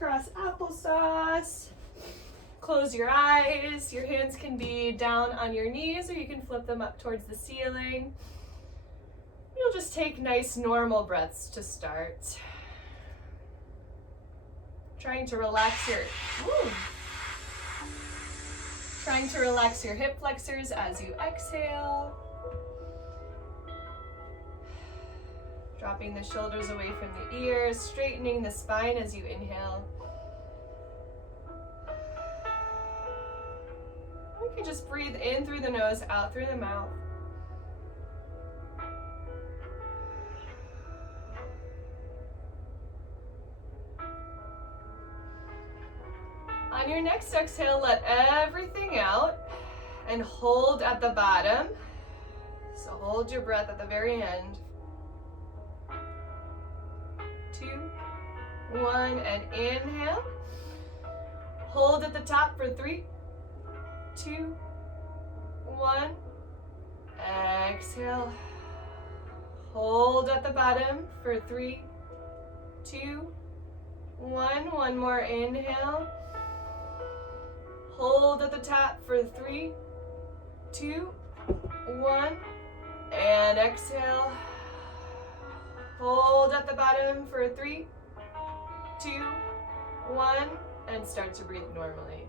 crisscross applesauce. Close your eyes. Your hands can be down on your knees or you can flip them up towards the ceiling. You'll just take nice normal breaths to start. Trying to relax your hip flexors as you exhale. Dropping the shoulders away from the ears, straightening the spine as you inhale. You can just breathe in through the nose, out through the mouth. On your next exhale, let everything out and hold at the bottom. So hold your breath at the very end. 2, 1, and inhale. Hold at the top for 3, 2, 1. Exhale. Hold at the bottom for 3, 2, 1. One more inhale. Hold at the top for 3, 2, 1. And exhale. Hold at the bottom for 3, 2, 1. And start to breathe normally.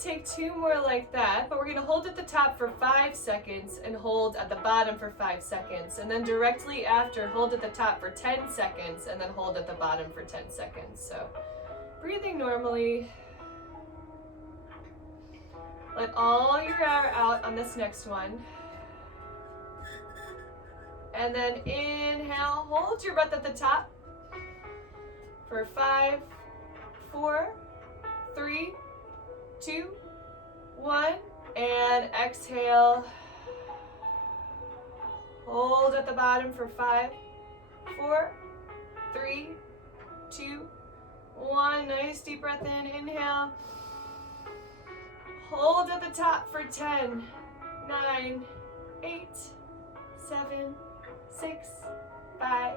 Take 2 more like that, but we're going to hold at the top for 5 seconds and hold at the bottom for 5 seconds, and then directly after hold at the top for 10 seconds and then hold at the bottom for 10 seconds. So breathing normally. Let all your air out on this next one, and then inhale. Hold your breath at the top for 5, 4, 3, 2, 1, and exhale. Hold at the bottom for 5, 4, 3, 2, 1. Nice deep breath in. Inhale. Hold at the top for 10, 9, 8, 7, 6, 5,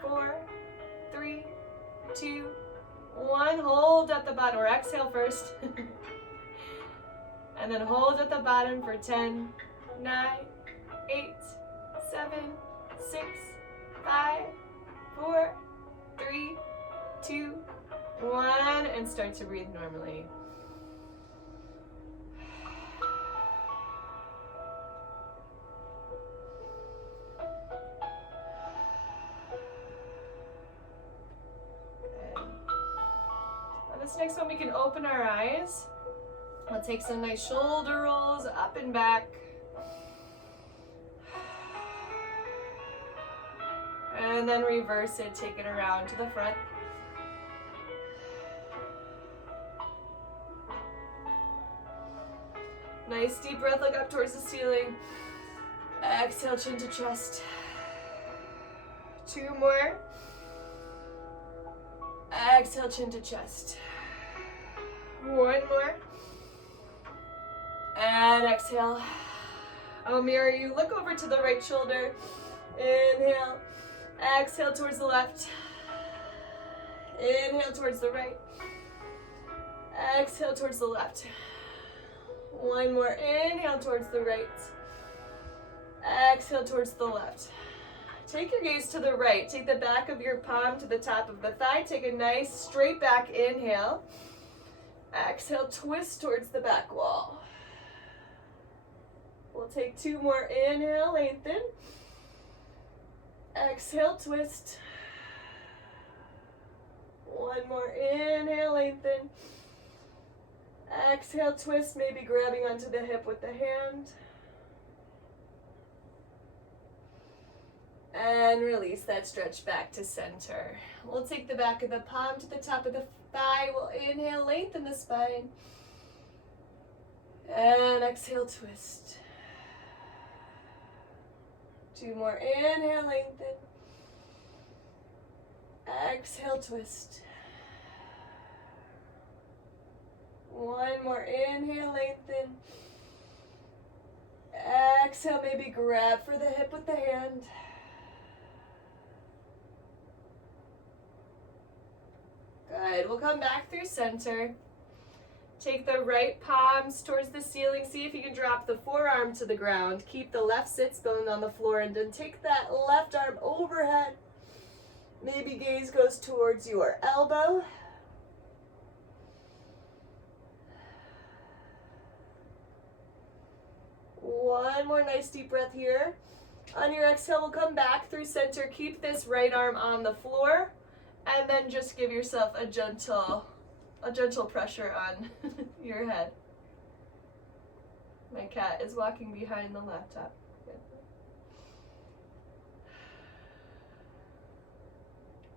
4, 3, 2, 1. Hold at the bottom, or exhale first. And then hold at the bottom for 10, 9, 8, 7, 6, 5, 4, 3, 2, 1. And start to breathe normally. This next one, we can open our eyes. We'll take some nice shoulder rolls up and back. And then reverse it, take it around to the front. Nice deep breath, look up towards the ceiling. Exhale, chin to chest. 2 more. Exhale, chin to chest. 1 more. And exhale. I'll mirror you. Look over to the right shoulder. Inhale. Exhale towards the left. Inhale towards the right. Exhale towards the left. 1 more. Inhale towards the right. Exhale towards the left. Take your gaze to the right. Take the back of your palm to the top of the thigh. Take a nice straight back inhale. Exhale, twist towards the back wall. We'll take 2 more. Inhale, lengthen. Exhale, twist. 1 more. Inhale, lengthen. Exhale, twist, maybe grabbing onto the hip with the hand. And release that stretch back to center. We'll take the back of the palm to the top of the thigh. We'll inhale, lengthen the spine. And exhale, twist. 2 more. Inhale, lengthen. Exhale, twist. One more. Inhale, lengthen. Exhale, maybe grab for the hip with the hand. Good. We'll come back through center. Take the right palms towards the ceiling. See if you can drop the forearm to the ground. Keep the left sits bone on the floor, and then take that left arm overhead. Maybe gaze goes towards your elbow. One more nice deep breath here. On your exhale, we'll come back through center. Keep this right arm on the floor, and then just give yourself a gentle pressure on your head. My cat is walking behind the laptop. Good.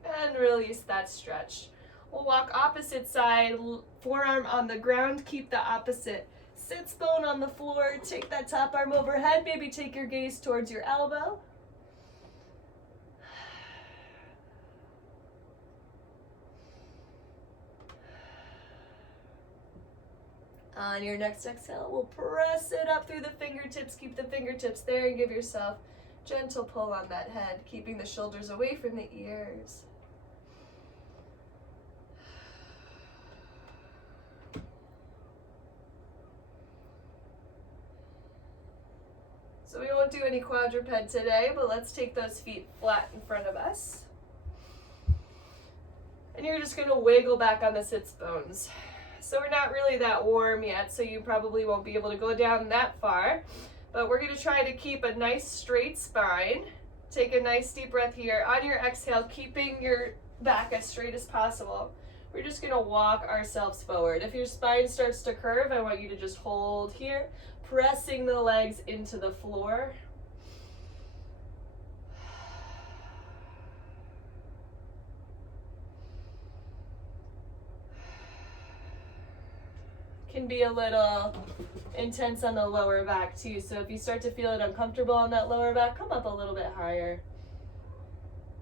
And release that stretch. We'll walk opposite side, forearm on the ground, keep the opposite sits bone on the floor, take that top arm overhead, maybe take your gaze towards your elbow. On your next exhale, we'll press it up through the fingertips, keep the fingertips there, and give yourself gentle pull on that head, keeping the shoulders away from the ears. So we won't do any quadruped today, but let's take those feet flat in front of us. And you're just going to wiggle back on the sits bones. So we're not really that warm yet, so you probably won't be able to go down that far. But we're going to try to keep a nice straight spine. Take a nice deep breath here. On your exhale, keeping your back as straight as possible, we're just going to walk ourselves forward. If your spine starts to curve, I want you to just hold here, pressing the legs into the floor. Can be a little intense on the lower back too, so if you start to feel it uncomfortable on that lower back, come up a little bit higher.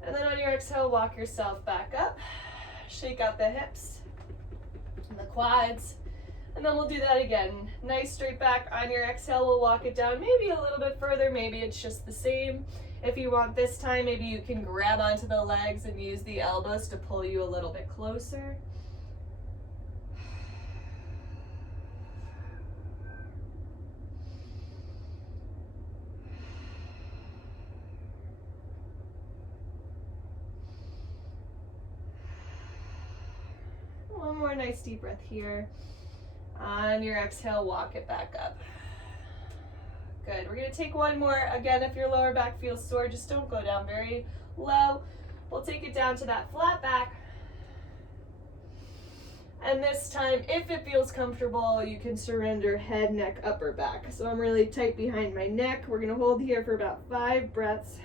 And then on your exhale, walk yourself back up. Shake out the hips and the quads. And then we'll do that again. Nice straight back. On your exhale, we'll walk it down maybe a little bit further. Maybe it's just the same. If you want this time, maybe you can grab onto the legs and use the elbows to pull you a little bit closer. One more nice deep breath here. On your exhale, walk it back up. Good. We're going to take one more. Again, if your lower back feels sore, just don't go down very low. We'll take it down to that flat back. And this time, if it feels comfortable, you can surrender head, neck, upper back. So I'm really tight behind my neck. We're going to hold here for about 5 breaths.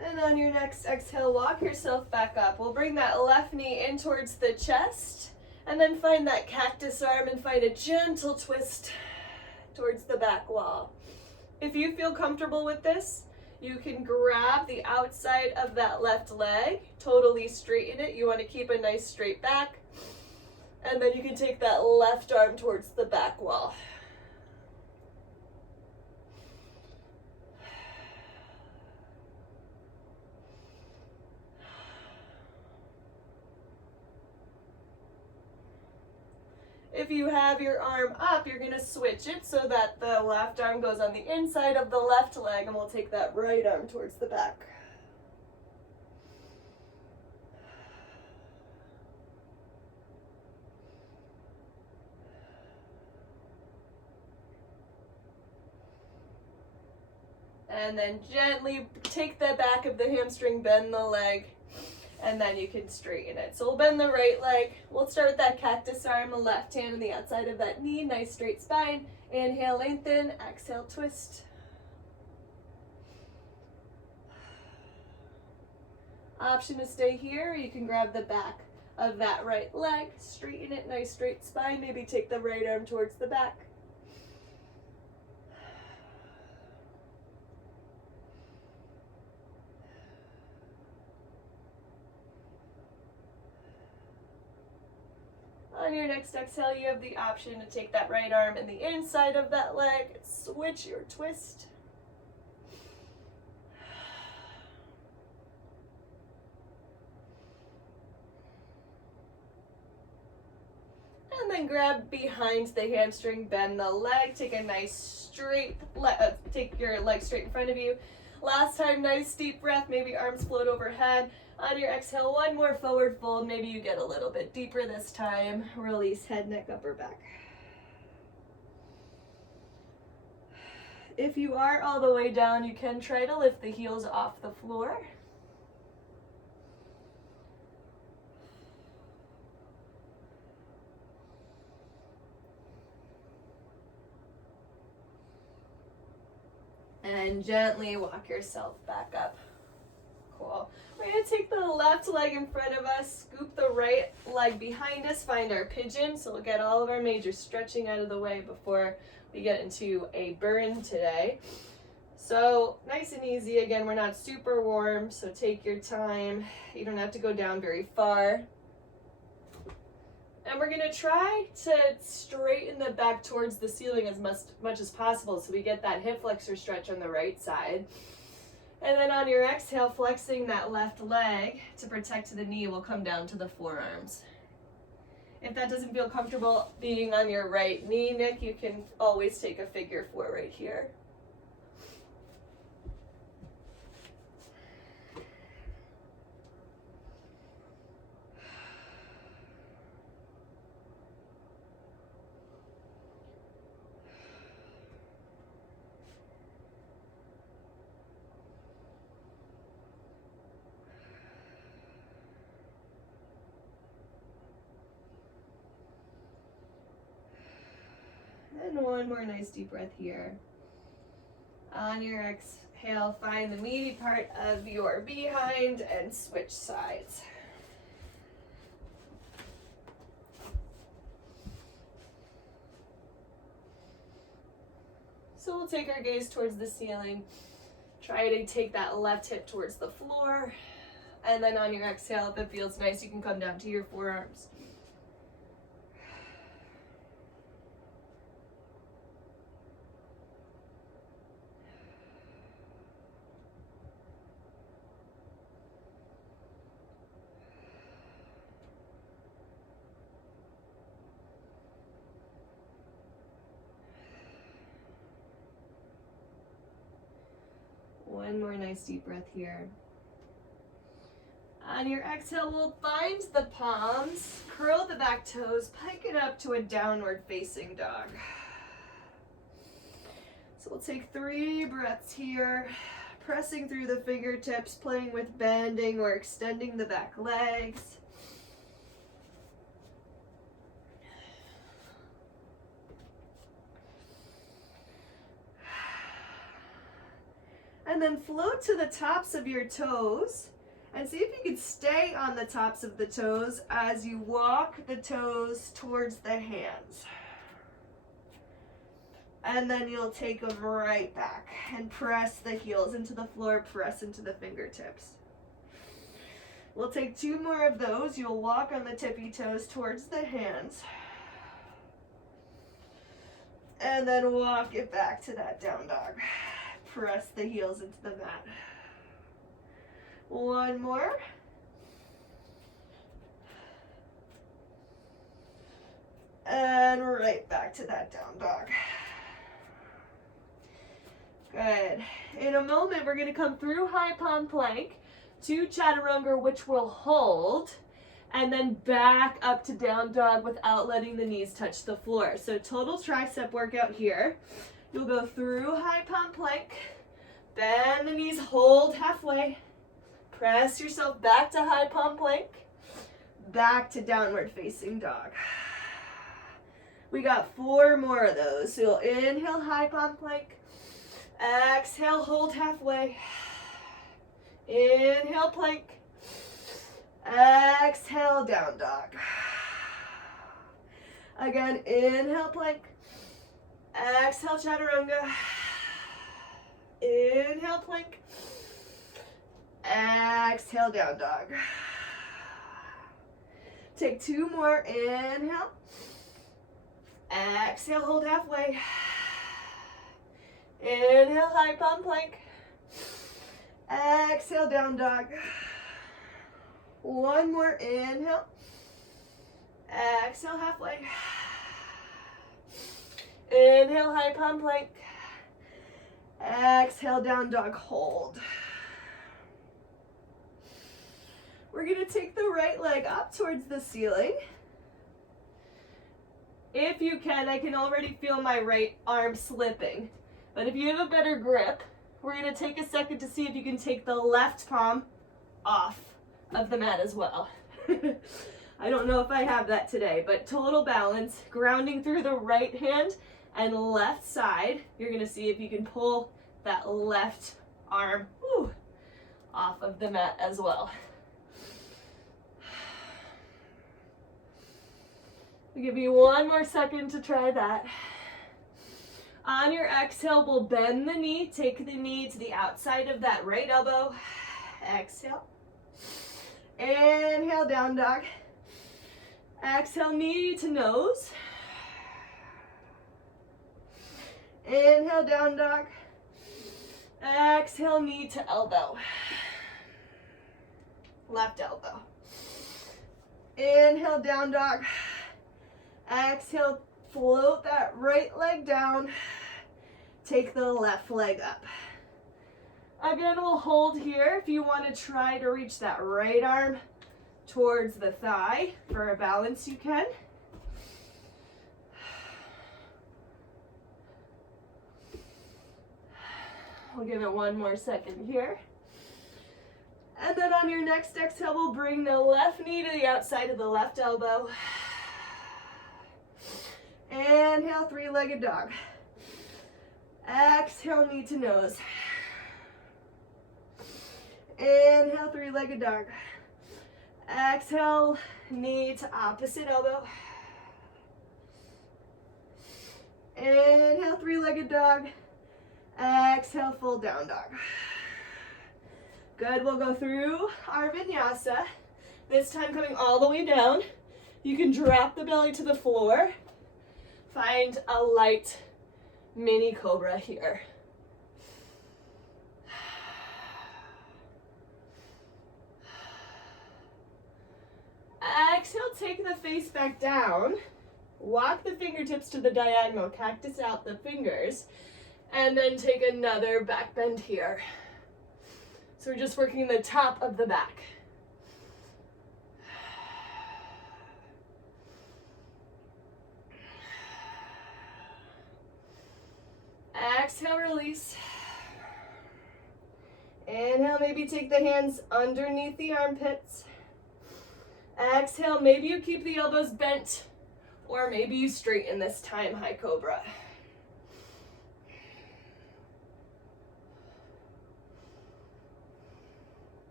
And on your next exhale, walk yourself back up. We'll bring that left knee in towards the chest, and then find that cactus arm and find a gentle twist towards the back wall. If you feel comfortable with this, you can grab the outside of that left leg, totally straighten it. You want to keep a nice straight back, and then you can take that left arm towards the back wall. If you have your arm up, you're going to switch it so that the left arm goes on the inside of the left leg, and we'll take that right arm towards the back. And then gently take the back of the hamstring, bend the leg, and then you can straighten it. So we'll bend the right leg. We'll start with that cactus arm, the left hand on the outside of that knee, nice straight spine. Inhale, lengthen, exhale, twist. Option to stay here, or you can grab the back of that right leg, straighten it, nice straight spine, maybe take the right arm towards the back. On your next exhale, you have the option to take that right arm in the inside of that leg, switch your twist. And then grab behind the hamstring, bend the leg, take a nice straight, take your leg straight in front of you. Last time, nice deep breath, maybe arms float overhead. On your exhale, one more forward fold. Maybe you get a little bit deeper this time. Release head, neck, upper back. If you are all the way down, you can try to lift the heels off the floor. And gently walk yourself back up. Cool. We're going to take the left leg in front of us, scoop the right leg behind us, find our pigeon. So we'll get all of our major stretching out of the way before we get into a burn today. So nice and easy. Again, we're not super warm, so take your time. You don't have to go down very far. And we're going to try to straighten the back towards the ceiling as much as possible so we get that hip flexor stretch on the right side. And then on your exhale, flexing that left leg to protect the knee, will come down to the forearms. If that doesn't feel comfortable being on your right knee, Nick, you can always take a figure 4 right here. And one more nice deep breath here. On your exhale, find the meaty part of your behind and switch sides. So we'll take our gaze towards the ceiling. Try to take that left hip towards the floor. And then on your exhale, if it feels nice, you can come down to your forearms. One more nice deep breath here. On your exhale, we'll find the palms, curl the back toes, pike it up to a downward facing dog. So we'll take 3 breaths here, pressing through the fingertips, playing with bending or extending the back legs. And then float to the tops of your toes and see if you can stay on the tops of the toes as you walk the toes towards the hands. And then you'll take them right back and press the heels into the floor, press into the fingertips. We'll take 2 more of those. You'll walk on the tippy toes towards the hands. And then walk it back to that down dog. Press the heels into the mat. 1 more. And right back to that down dog. Good. In a moment, we're going to come through high palm plank to chaturanga, which we'll hold, and then back up to down dog without letting the knees touch the floor. So total tricep workout here. You'll go through high palm plank, bend the knees, hold halfway, press yourself back to high palm plank, back to downward facing dog. We got 4 more of those. So you'll inhale high palm plank, exhale, hold halfway, inhale plank, Exhale, down dog. Again, inhale, plank. Exhale, chaturanga. Inhale, plank. Exhale, down dog. Take 2 more. Inhale. Exhale, hold halfway. Inhale, high palm plank. Exhale, down dog. 1 more. Inhale. Exhale, halfway. Inhale, high palm plank. Exhale, down dog, hold. We're gonna take the right leg up towards the ceiling. If you can, I can already feel my right arm slipping. But if you have a better grip, we're gonna take a second to see if you can take the left palm off of the mat as well. I don't know if I have that today, but total balance, grounding through the right hand and left side. You're gonna see if you can pull that left arm off of the mat as well. I'll give you 1 more second to try that. On your exhale, we'll bend the knee, take the knee to the outside of that right elbow. Exhale. Inhale, down dog. Exhale, knee to nose. Inhale, down dog. Exhale, knee to elbow. Left elbow. Inhale, down dog. Exhale, float that right leg down. Take the left leg up. Again, we'll hold here. If you want to try to reach that right arm towards the thigh for a balance, you can. We'll give it 1 more second here. And then on your next exhale, we'll bring the left knee to the outside of the left elbow. Inhale, 3-legged dog. Exhale, knee to nose. Inhale, 3-legged dog. Exhale, knee to opposite elbow. Inhale, 3-legged dog. Exhale, full down dog. Good, we'll go through our vinyasa. This time coming all the way down. You can drop the belly to the floor. Find a light mini cobra here. Exhale, take the face back down. Walk the fingertips to the diagonal, cactus out the fingers, and then take another back bend here. So we're just working the top of the back. Exhale, release. Inhale, maybe take the hands underneath the armpits. Exhale, maybe you keep the elbows bent, or maybe you straighten this time, high cobra.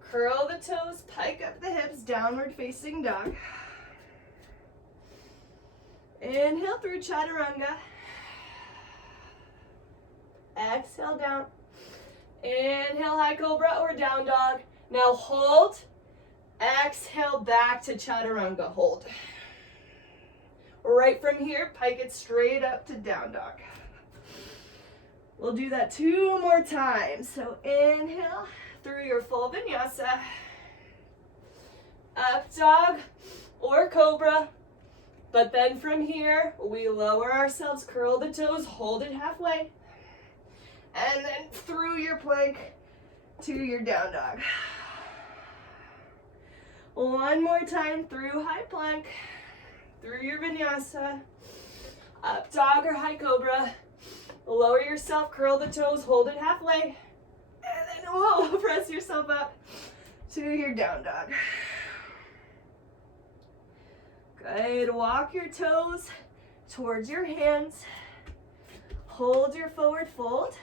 Curl the toes, pike up the hips, downward facing dog. Inhale through chaturanga. Exhale down. Inhale, high cobra or down dog. Now hold. Exhale back to chaturanga, hold. Right from here, pike it straight up to down dog. We'll do that 2 more times. So inhale through your full vinyasa. Up dog or cobra. But then from here, we lower ourselves, curl the toes, hold it halfway. And then through your plank to your down dog. 1 more time through high plank, through your vinyasa, up dog or high cobra. Lower yourself, curl the toes, hold it halfway, and then press yourself up to your down dog. Good, walk your toes towards your hands. Hold your forward fold.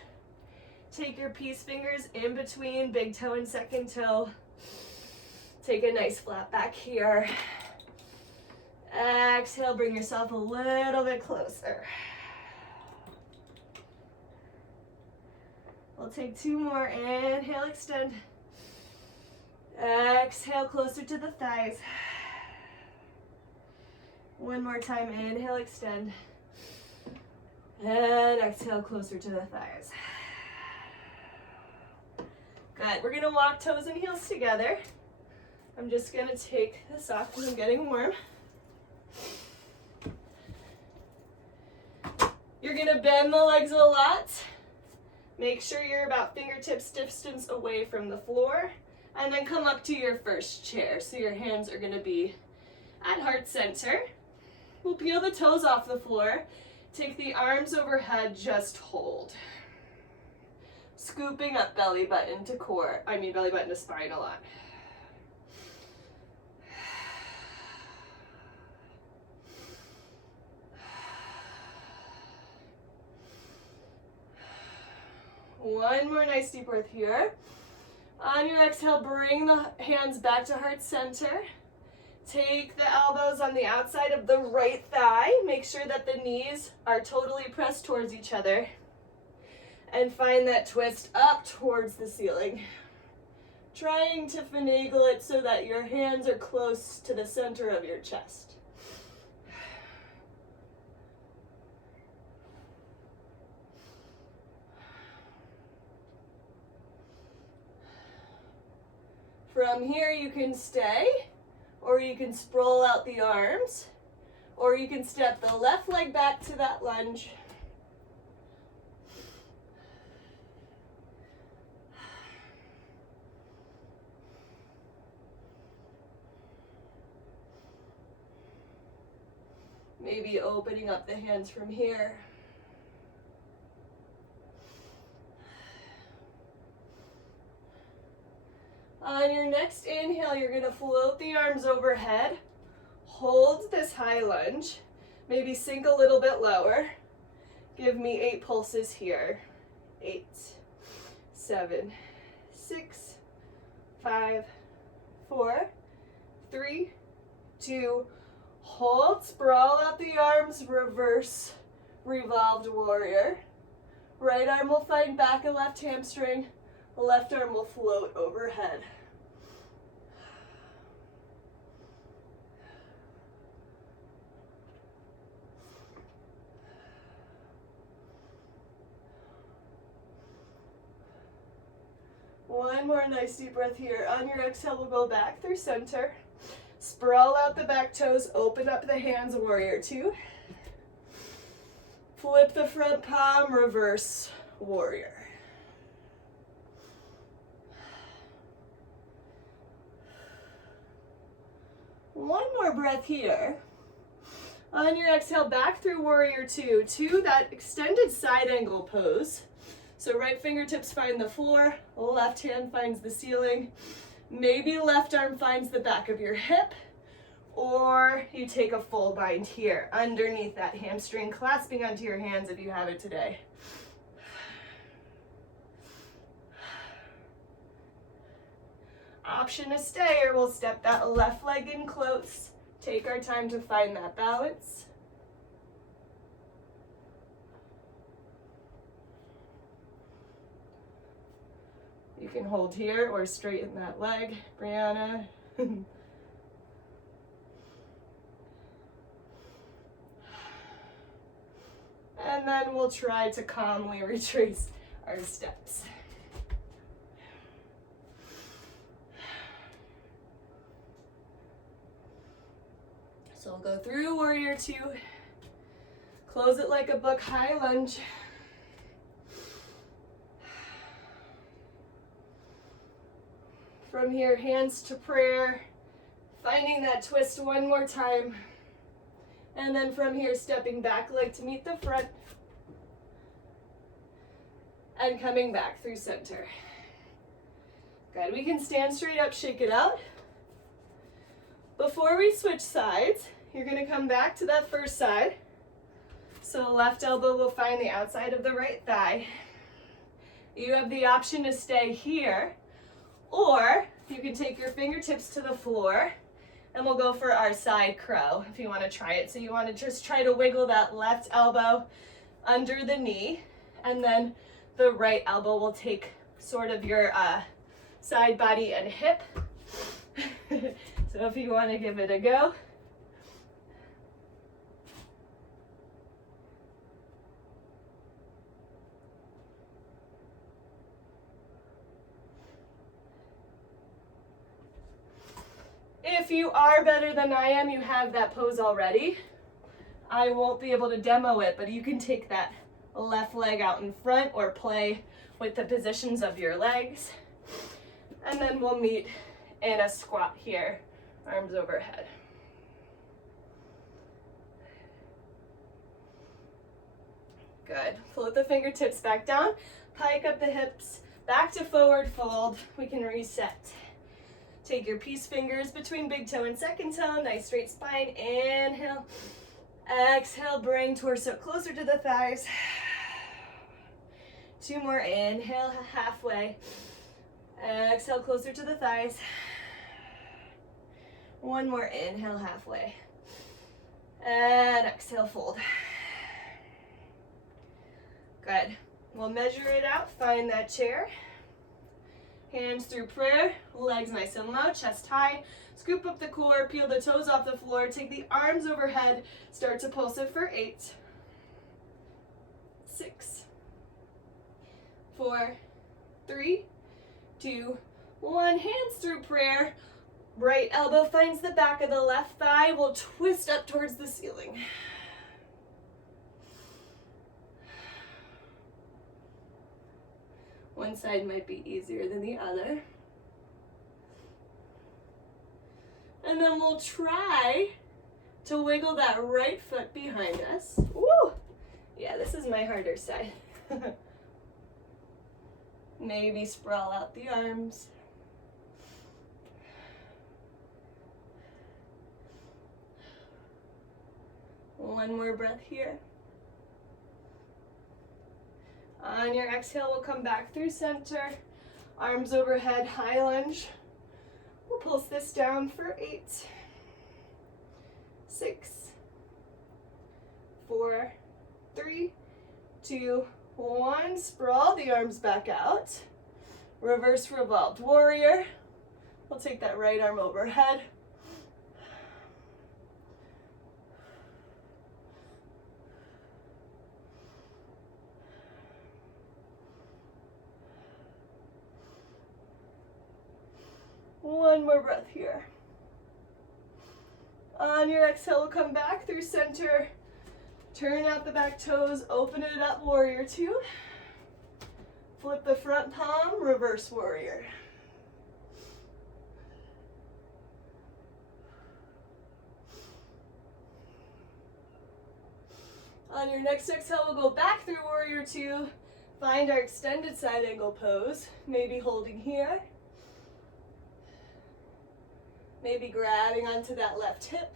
Take your peace fingers in between big toe and second toe. Take a nice flat back here. Exhale, bring yourself a little bit closer. We'll take 2 more. Inhale, extend. Exhale, closer to the thighs. 1 more time. Inhale, extend. And exhale, closer to the thighs. Good. We're gonna walk toes and heels together. I'm just gonna take this off because I'm getting warm. You're gonna bend the legs a lot. Make sure you're about fingertips distance away from the floor. And then come up to your first chair. So your hands are gonna be at heart center. We'll peel the toes off the floor. Take the arms overhead, just hold. Scooping up belly button to core. Belly button to spine a lot. One more nice deep breath here. On your exhale, bring the hands back to heart center. Take the elbows on the outside of the right thigh. Make sure that the knees are totally pressed towards each other. And find that twist up towards the ceiling. Trying to finagle it so that your hands are close to the center of your chest. From here you can stay, or you can sprawl out the arms, or you can step the left leg back to that lunge. Maybe opening up the hands from here. On your next inhale, you're going to float the arms overhead. Hold this high lunge. Maybe sink a little bit lower. Give me 8 pulses here. 8, 7, 6, 5, 4, 3, 2. Hold, sprawl out the arms, reverse, revolved warrior. Right arm will find back and left hamstring. Left arm will float overhead. One more nice deep breath here. On your exhale, we'll go back through center. Sprawl out the back toes, open up the hands, warrior 2. Flip the front palm, reverse warrior. One more breath here. On your exhale, back through warrior 2 to that extended side angle pose. So right fingertips find the floor, left hand finds the ceiling. Maybe left arm finds the back of your hip, or you take a full bind here underneath that hamstring, clasping onto your hands if you have it today. Option to stay, or we'll step that left leg in close. Take our time to find that balance. You can hold here or straighten that leg, Brianna. And then we'll try to calmly retrace our steps. So we'll go through warrior 2, close it like a book, high lunge. From here, hands to prayer, finding that twist one more time. And then from here, stepping back leg to meet the front. And coming back through center. Good, we can stand straight up, shake it out. Before we switch sides, you're gonna come back to that first side. So left elbow will find the outside of the right thigh. You have the option to stay here, or you you can take your fingertips to the floor, and we'll go for our side crow if you want to try it. So you want to just try to wiggle that left elbow under the knee, and then the right elbow will take sort of your side body and hip. So if you want to give it a go. If you are better than I am, you have that pose already. I won't be able to demo it, but you can take that left leg out in front or play with the positions of your legs. And then we'll meet in a squat here, arms overhead. Good. Float the fingertips back down, pike up the hips, back to forward fold. We can reset. Take your peace fingers between big toe and second toe, nice straight spine. Inhale, exhale, bring torso closer to the thighs. 2 more, inhale, halfway. Exhale, closer to the thighs. 1 more, inhale, halfway. And exhale, fold. Good. We'll measure it out, find that chair. Hands through prayer, legs nice and low, chest high. Scoop up the core, peel the toes off the floor, take the arms overhead, start to pulse it for 8, 6, 4, 3, 2, 1. Hands through prayer. Right elbow finds the back of the left thigh. We'll twist up towards the ceiling. One side might be easier than the other. And then we'll try to wiggle that right foot behind us. Woo! Yeah, this is my harder side. Maybe sprawl out the arms. One more breath here. On your exhale, we'll come back through center. Arms overhead, high lunge. We'll pulse this down for 8, 6, 4, 3, 2, 1. Sprawl the arms back out. Reverse revolved warrior. We'll take that right arm overhead. One more breath here. On your exhale, we'll come back through center. Turn out the back toes, open it up, warrior 2. Flip the front palm, reverse warrior. On your next exhale, we'll go back through warrior 2. Find our extended side angle pose, maybe holding here. Maybe grabbing onto that left hip.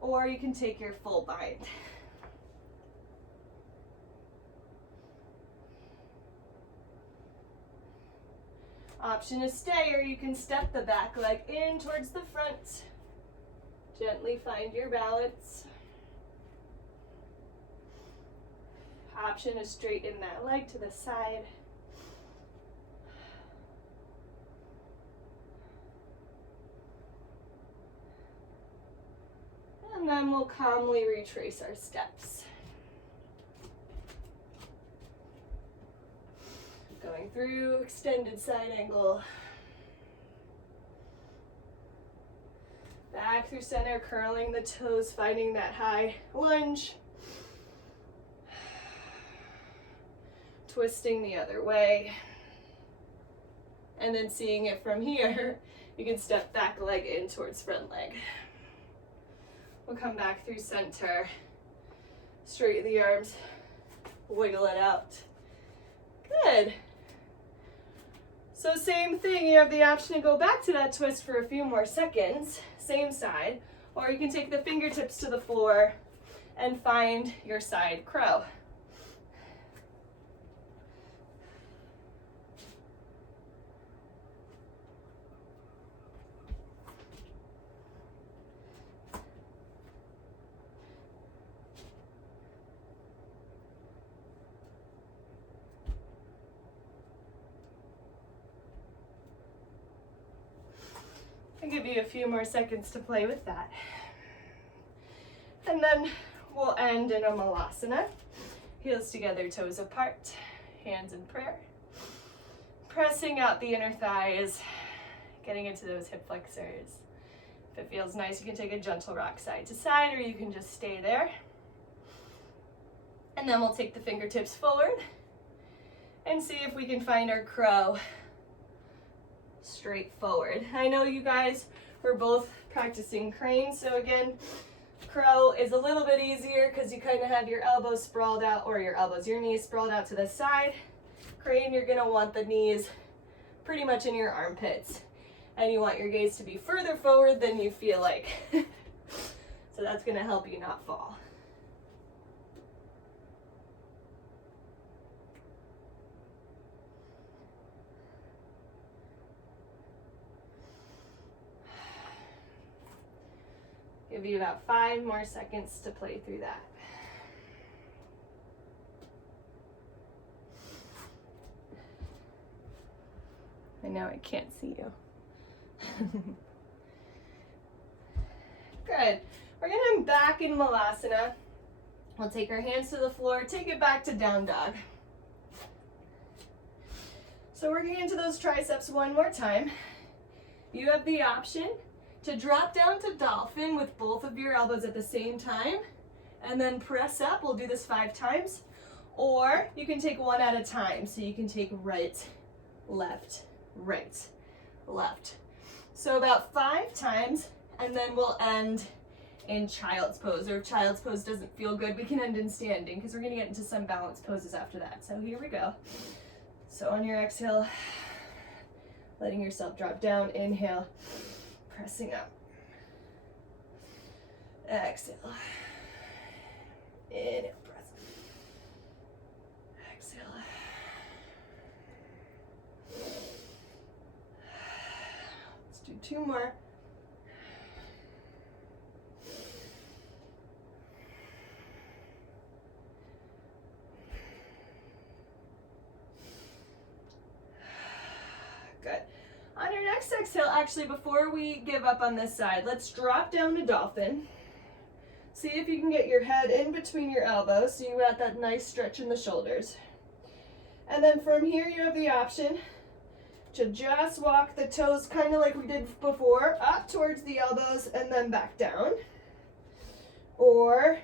Or you can take your full bind. Option to stay, or you can step the back leg in towards the front. Gently find your balance. Option to straighten that leg to the side. And then we'll calmly retrace our steps. Going through extended side angle. Back through center, curling the toes, finding that high lunge. Twisting the other way. And then seeing it from here, you can step back leg in towards front leg. We'll come back through center, straighten the arms, wiggle it out. Good. So same thing, you have the option to go back to that twist for a few more seconds, same side, or you can take the fingertips to the floor and find your side crow. give you a few more seconds to play with that. And then we'll end in a malasana. Heels together, toes apart, hands in prayer. Pressing out the inner thighs, getting into those hip flexors. If it feels nice, you can take a gentle rock side to side, or you can just stay there. And then we'll take the fingertips forward and see if we can find our crow straight forward. I know you guys were both practicing crane, so again, crow is a little bit easier because you kind of have your elbows sprawled out, or your knees sprawled out to the side. Crane, you're gonna want the knees pretty much in your armpits, and you want your gaze to be further forward than you feel like. So that's gonna help you not fall. Give you about 5 more seconds to play through that. I know I can't see you. Good. We're gonna back in Malasana. We'll take our hands to the floor, take it back to down dog. So working into those triceps one more time. You have the option to drop down to dolphin with both of your elbows at the same time and then press up. We'll do this 5 times. Or you can take one at a time. So you can take right, left, right, left. So about 5 times, and then we'll end in child's pose. Or if child's pose doesn't feel good, we can end in standing because we're gonna get into some balance poses after that. So here we go. So on your exhale, letting yourself drop down, inhale, pressing up. Exhale. Inhale, press. Exhale. Let's do 2 more. Good. On your next exhale, actually, before we give up on this side, let's drop down to dolphin. See if you can get your head in between your elbows so you got that nice stretch in the shoulders. And then from here, you have the option to just walk the toes kind of like we did before, up towards the elbows and then back down. Or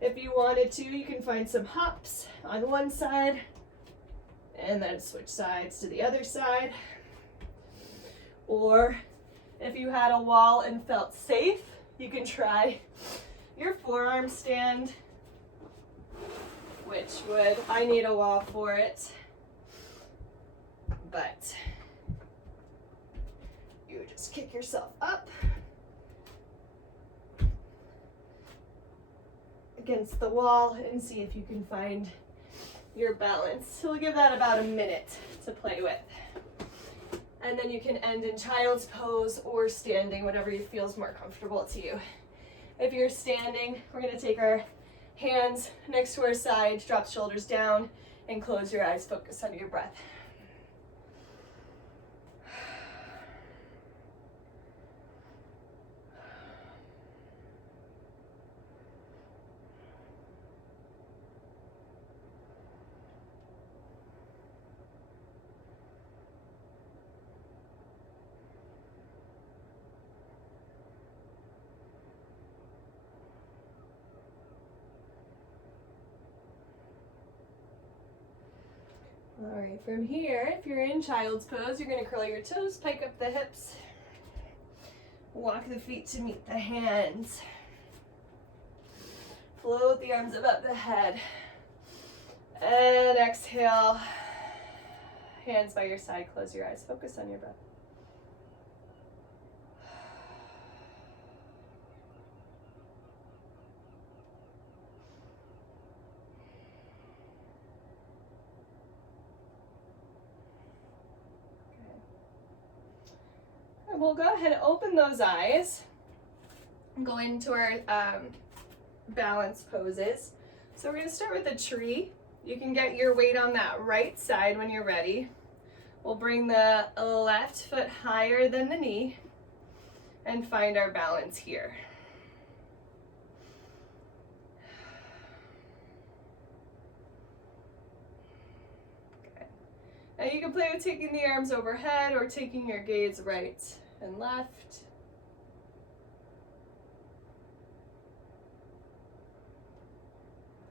if you wanted to, you can find some hops on one side and then switch sides to the other side. Or if you had a wall and felt safe, you can try your forearm stand, which would, I need a wall for it, but you just kick yourself up against the wall and see if you can find your balance. So we'll give that about a minute to play with. And then you can end in child's pose or standing, whatever feels more comfortable to you. If you're standing, we're gonna take our hands next to our side, drop shoulders down, and close your eyes, focus on your breath. All right, from here, if you're in child's pose, you're gonna curl your toes, pike up the hips, walk the feet to meet the hands, float the arms above the head, and exhale, hands by your side, close your eyes, focus on your breath. We'll go ahead and open those eyes and go into our balance poses. So we're going to start with a tree. You can get your weight on that right side when you're ready. We'll bring the left foot higher than the knee. and find our balance here. Okay. Now you can play with taking the arms overhead or taking your gaze right and left.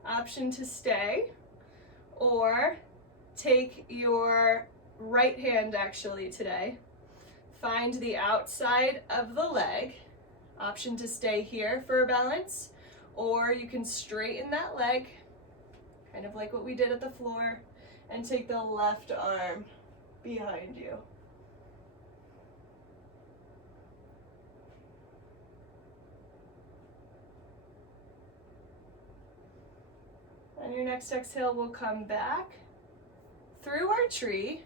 Option to stay, or take your right hand actually today. Find the outside of the leg. Option to stay here for a balance, or you can straighten that leg, kind of like what we did at the floor, and take the left arm behind you. On your next exhale, we'll come back through our tree.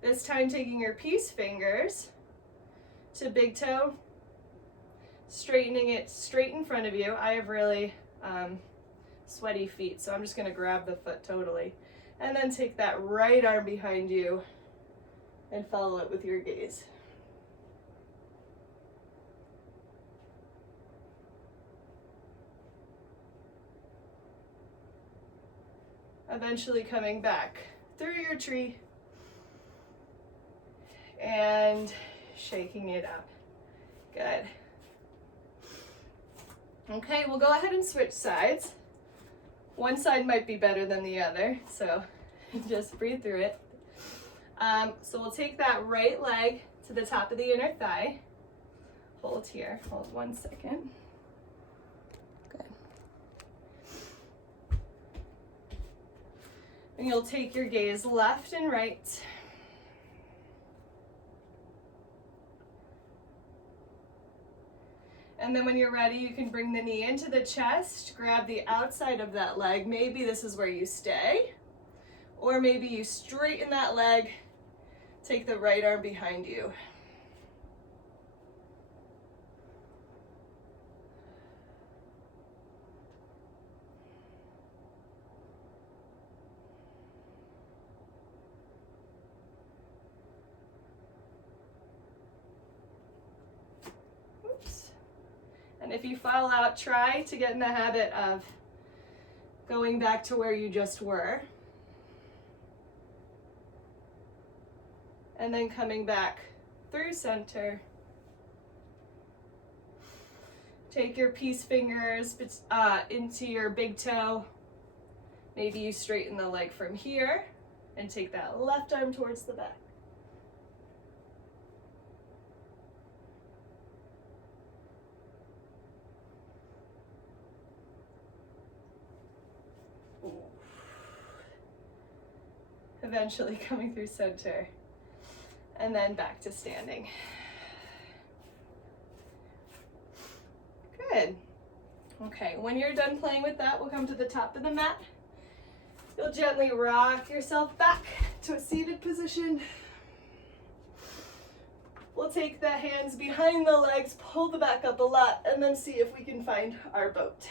This time taking your peace fingers to big toe, straightening it straight in front of you. I have really sweaty feet, so I'm just gonna grab the foot totally. And then take that right arm behind you and follow it with your gaze. Eventually coming back through your tree and shaking it up. Good. Okay, we'll go ahead and switch sides. One side might be better than the other, so just breathe through it. So we'll take that right leg to the top of the inner thigh. Hold here, hold 1 second. Good. And you'll take your gaze left and right. And then when you're ready, you can bring the knee into the chest, grab the outside of that leg. Maybe this is where you stay, or maybe you straighten that leg, take the right arm behind you. And if you fall out, try to get in the habit of going back to where you just were. And then coming back through center. Take your peace fingers into your big toe. Maybe you straighten the leg from here and take that left arm towards the back. Eventually coming through center, and then back to standing. Good. Okay, when you're done playing with that, we'll come to the top of the mat. You'll gently rock yourself back to a seated position. We'll take the hands behind the legs, pull the back up a lot, and then see if we can find our boat.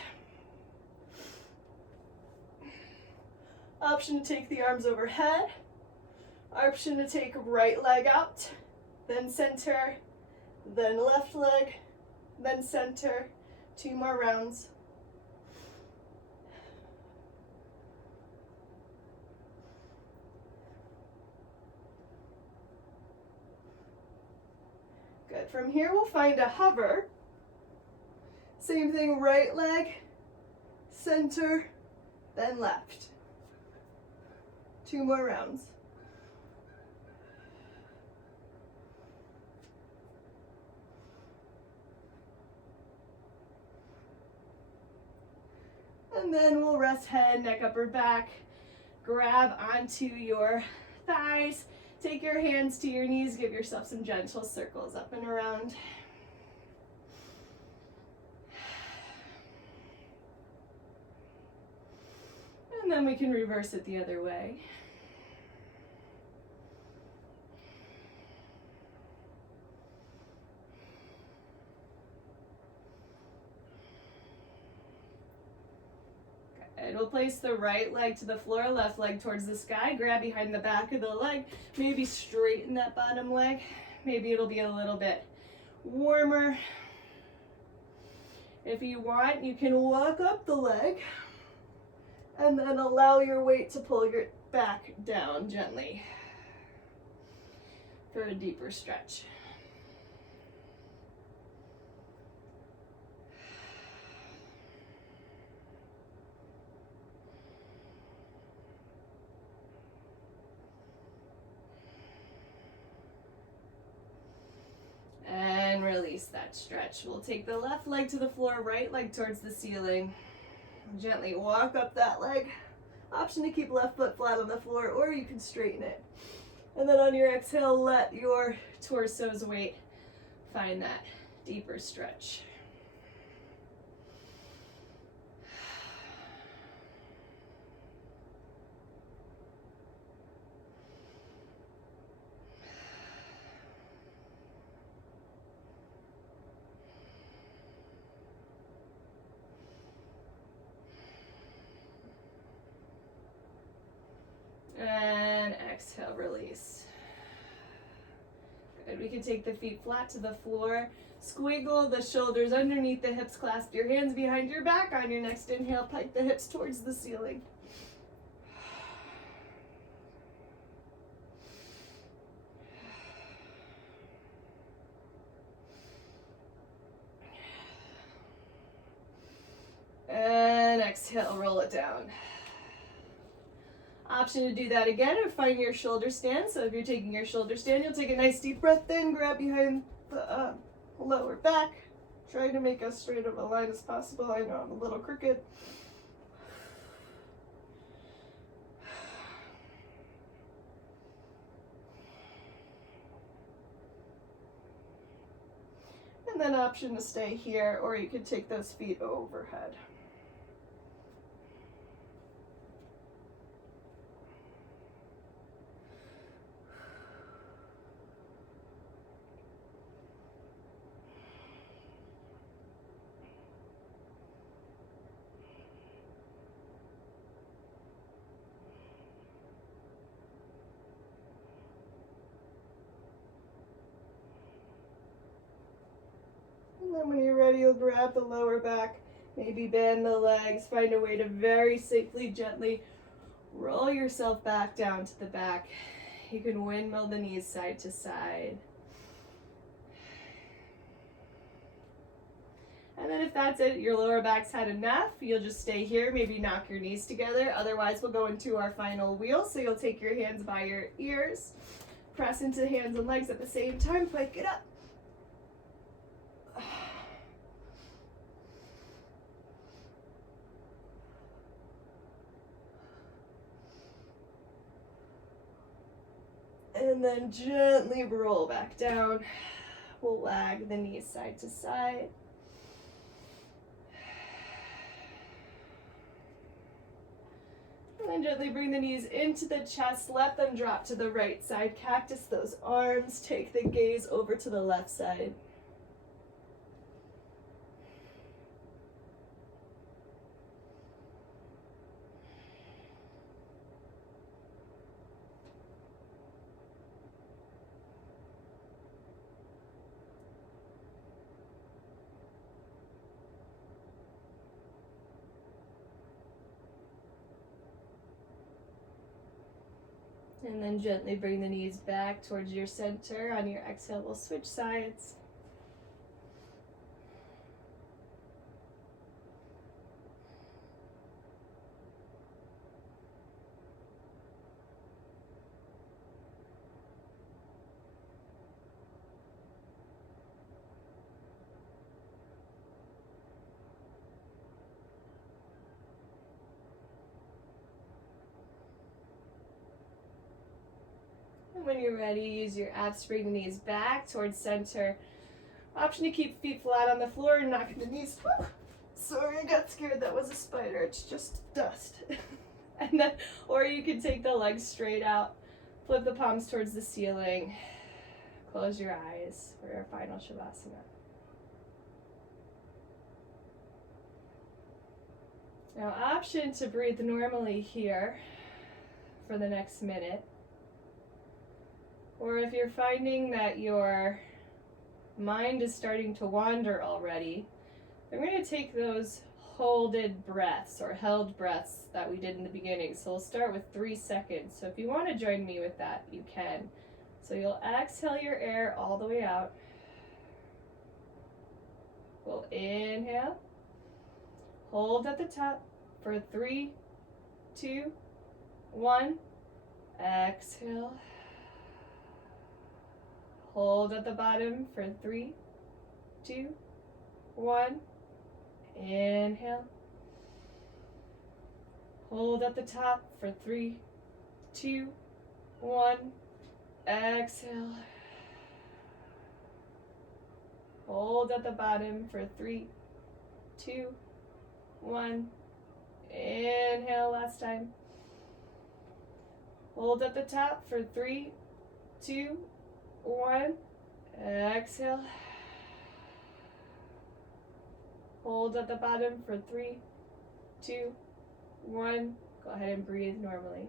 Option to take the arms overhead. Option to take right leg out, then center, then left leg, then center. 2 more rounds. Good. From here, we'll find a hover. Same thing, right leg, center, then left. 2 more rounds. And then we'll rest head, neck, upper back. Grab onto your thighs. Take your hands to your knees. Give yourself some gentle circles up and around. And then we can reverse it the other way. Good. We'll place the right leg to the floor, left leg towards the sky. Grab behind the back of the leg. Maybe straighten that bottom leg. Maybe it'll be a little bit warmer. If you want, you can walk up the leg and then allow your weight to pull your back down gently for a deeper stretch. And release that stretch. We'll take the left leg to the floor, right leg towards the ceiling. Gently walk up that leg. Option to keep left foot flat on the floor, or you can straighten it. And then on your exhale, let your torso's weight find that deeper stretch. And exhale, release. Good. We can take the feet flat to the floor. Squiggle the shoulders underneath the hips. Clasp your hands behind your back. On your next inhale, pike the hips towards the ceiling. And exhale, roll it down. Option to do that again or find your shoulder stand. So if you're taking your shoulder stand, you'll take a nice deep breath in, grab behind the lower back. Try to make as straight of a line as possible. I know I'm a little crooked. And then option to stay here, or you could take those feet overhead. And then when you're ready, you'll grab the lower back, maybe bend the legs, find a way to very safely, gently roll yourself back down to the back. You can windmill the knees side to side. And then if that's it, your lower back's had enough, you'll just stay here, maybe knock your knees together. Otherwise, we'll go into our final wheel. So you'll take your hands by your ears, press into hands and legs at the same time, pike it up. And then gently roll back down. We'll wag the knees side to side. And then gently bring the knees into the chest. Let them drop to the right side. Cactus those arms. Take the gaze over to the left side. And then gently bring the knees back towards your center. On your exhale, we'll switch sides. When you're ready, use your abs to bring the knees back towards center. Option to keep feet flat on the floor and knock the knees. Whew. Sorry, I got scared. That was a spider. It's just dust. And then, or you can take the legs straight out, flip the palms towards the ceiling, close your eyes for your final Shavasana. Now, option to breathe normally here for the next minute. Or if you're finding that your mind is starting to wander already, I'm going to take those holded breaths or held breaths that we did in the beginning. So we'll start with 3 seconds. So if you want to join me with that, you can. So you'll exhale your air all the way out. We'll inhale, hold at the top for 3, 2, 1. Exhale. Hold at the bottom for 3, 2, 1. Inhale. Hold at the top for 3, 2, 1. Exhale. Hold at the bottom for 3, 2, 1. Inhale last time. Hold at the top for 3, 2, 1. Exhale. Hold at the bottom for 3, 2, 1. Go ahead and breathe normally.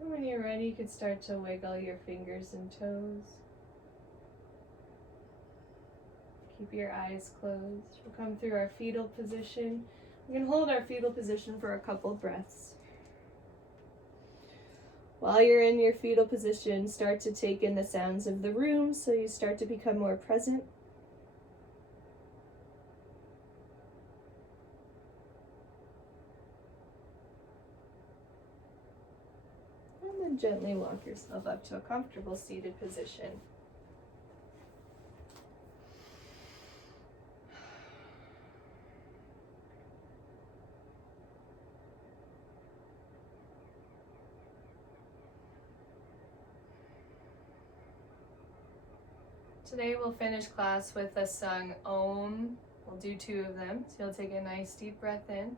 And when you're ready, you can start to wiggle your fingers and toes. Keep your eyes closed. We'll come through our fetal position. We can hold our fetal position for a couple breaths. While you're in your fetal position, start to take in the sounds of the room so you start to become more present. And then gently walk yourself up to a comfortable seated position. Today we'll finish class with the song Om. We'll do 2 of them. So you'll take a nice deep breath in.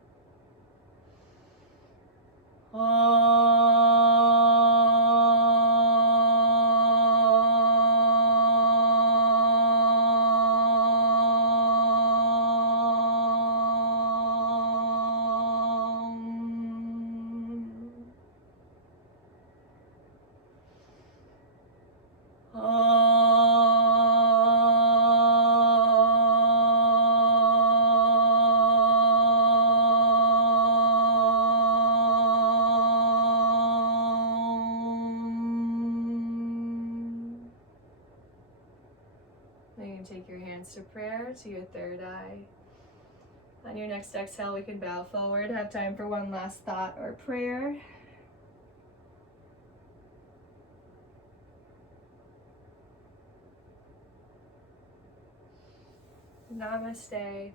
Take your hands to prayer, to your third eye. On your next exhale, we can bow forward, have time for one last thought or prayer. Namaste.